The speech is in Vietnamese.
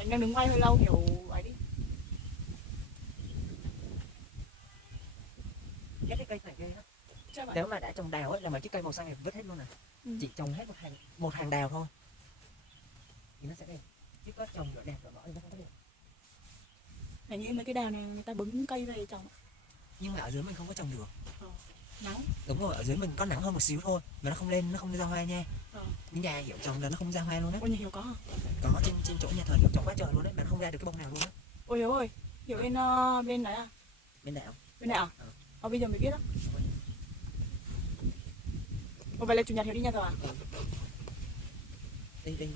Thành đang đứng quay hơi lâu kiểu ấy đi. Ghét cái cây này ghê lắm. Chắc vậy. Nếu mà đã trồng đào ấy là mấy cái cây màu xanh này vứt hết luôn này. Chỉ trồng hết một hàng đào thôi thì nó sẽ đẹp, chứ có trồng rồi đẹp rồi bỏ thì nó không có đẹp. Hình như mấy cái đào này người ta bứng cây về trồng. Nhưng mà ở dưới mình không có trồng được. Nắng. Đúng rồi, ở dưới mình có nắng hơn một xíu thôi mà nó không lên, nó không ra hoa nha. Những nhà Hiểu trồng là nó không ra hoa luôn đấy. Ôi nhà Hiểu có hả? Có trên chỗ nhà thờ Hiểu trồng quá trời luôn đấy mà nó không ra được cái bông nào luôn á. Ôi Hiểu ơi, Hiểu bên bên đấy à? Bên đảo. Bên này à? Bây giờ mới biết á. Ồ vậy là chủ nhật Hiểu đi nhà thờ à? Đi đi.